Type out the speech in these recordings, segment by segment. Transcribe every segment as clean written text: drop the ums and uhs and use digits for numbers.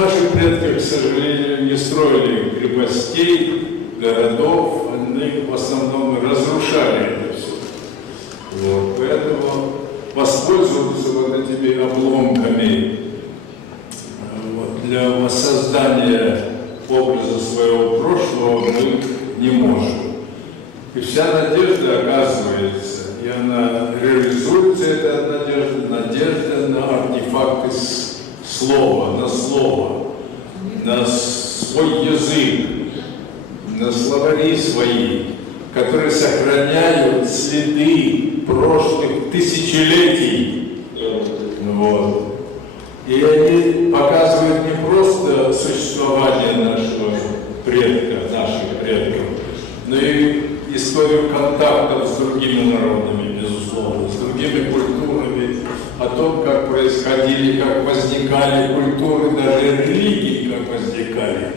наши предки, к сожалению, не строили крепостей, городов, они в основном разрушали это все. Вот. Поэтому воспользоваться вот этими обломками для воссоздания образа своего прошлого мы не можем. И вся надежда, оказывается, и она реализуется, эта надежда на артефакты слова, на свой язык, на словари свои, которые сохраняют следы прошлых тысячелетий. Вот. И они показывают не просто существование наших предков, но и историю контактов с другими народами, безусловно, с другими культурами, о том, как происходили, как возникали культуры, даже религии, как возникали.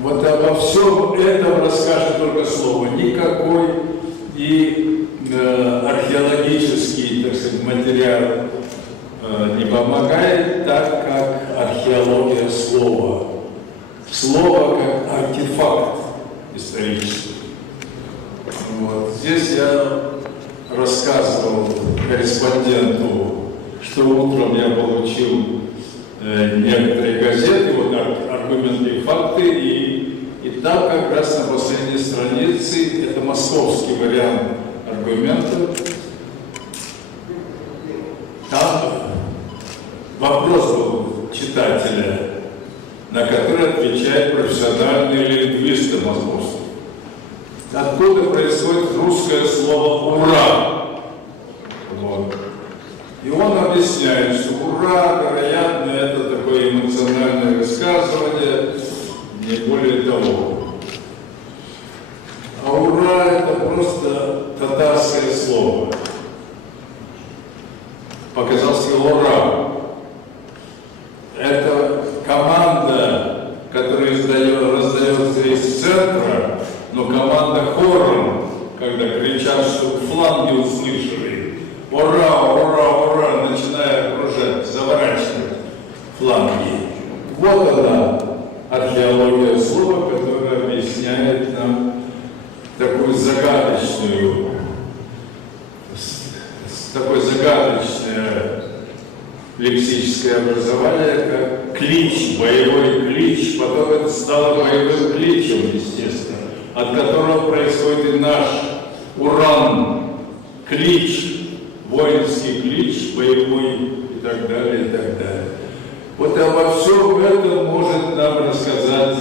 Вот обо всем этом расскажет только слово. Никакой и археологический, так сказать, материал не помогает, так как археология слова. Слово как артефакт исторический. Вот. Здесь я рассказывал корреспонденту, что утром я получил некоторые газеты, вот аргументы и факты, и там как раз на последней странице, это московский вариант аргументов, там вопрос был читателя, на который отвечает профессиональный лингвист московский. Откуда происходит русское слово «ура»? Вот. И он объясняет, что «ура», вероятно, это такое эмоциональное высказывание, не более того. А «ура» — это просто татарское слово. По-казахски «ура». Это команда, которая раздается из центра, но команда хором, когда кричат, чтобы фланги услышали. Ура, ура, ура, начиная окружать, заворачивать фланги. Вот она, археология слова, которая объясняет нам такое загадочное лексическое образование, как клич, боевой клич. Потом это стало боевым кличем, естественно, от которого происходит и наш уран, клич, воинский клич, боевой и так далее, и так далее. Вот обо всем этом может нам рассказать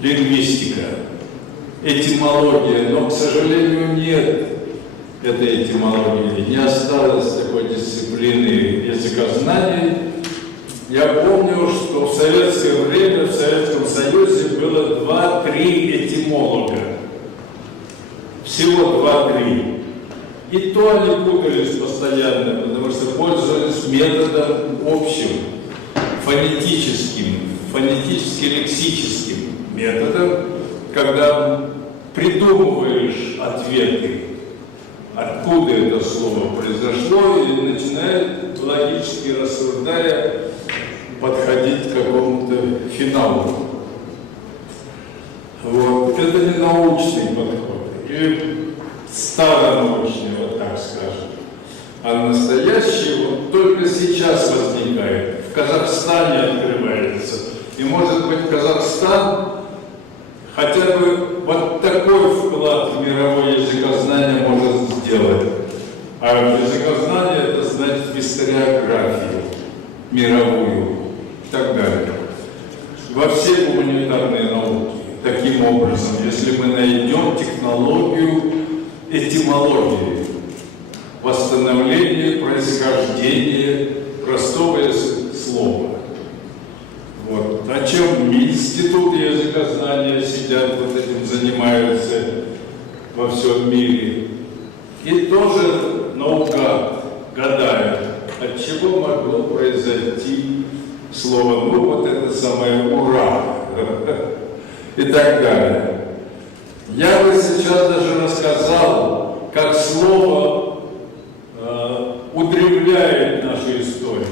лингвистика, этимология, но, к сожалению, нет этой этимологии, не осталось такой дисциплины языкознания. Я помню, что в советское время в Советском Союзе было 2-3 этимолога. Всего 2-3. И то они путались постоянно, потому что пользовались методом общим, фонетически-лексическим методом, когда придумываешь ответы, откуда это слово произошло, и начинает, логически рассуждая, подходить к какому-то финалу. Вот. Это не научный подход, или старонаучный, вот так скажем. А настоящий вот только сейчас возникает, в Казахстане открывается. И, может быть, Казахстан хотя бы вот такой вклад в мировое языкознание может сделать. А языкознание – это знать историографию мировую и так далее. Во все гуманитарные науки. Таким образом, если мы найдем технологию этимологии, восстановления происхождения простого слова. Вот. О чем институты языкознания сидят, вот этим занимаются во всем мире. И тоже наугад гадают, от чего могло произойти слово, ну вот это самое «ура» и так далее. Я бы сейчас даже рассказал, как слово удревляет нашу историю.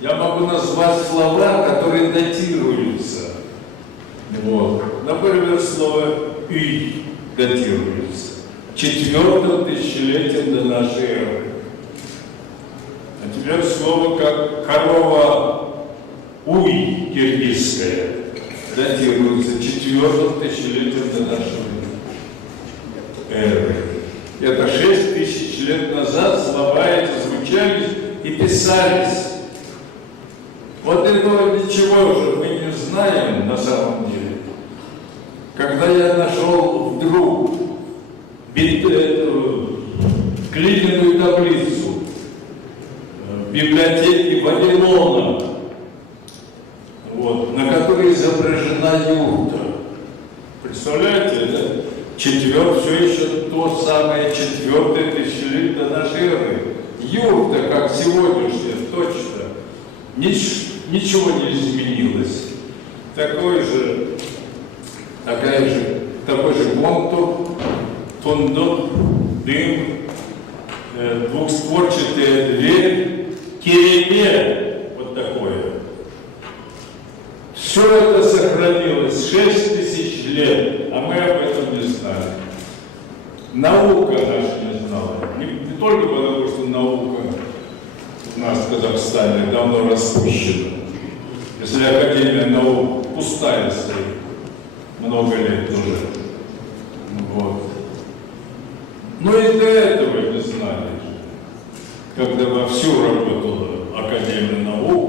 Я могу назвать слова, которые датируются. Вот. Например, слово «үй» датируется 4-м тысячелетием до нашей эры. А теперь слово как корова «уй» киргизская датируется 4-м тысячелетием до нашей эры. Это 6 тысяч лет назад слова эти звучали и писались. Вот этого ничего уже мы не знаем на самом деле. Когда я нашел вдруг глиняную таблицу в библиотеке Вавилона, вот, на которой изображена юрта. Представляете, да? Все еще то самое 4-е тысячелетие до нашей эры. Юрта, как сегодняшняя, точно. Ничего не изменилось. Такой же контур, фундук, дым, двухстворчатая дверь, керебе, вот такое. Все это сохранилось 6 тысяч лет, а мы об этом не знали. Наука наша не знала. Не только потому, что наука у нас в Казахстане давно распущена. Если Академия наук пустая стоит, много лет уже. Вот. Но и до этого не знали, когда вовсю работала Академия наук,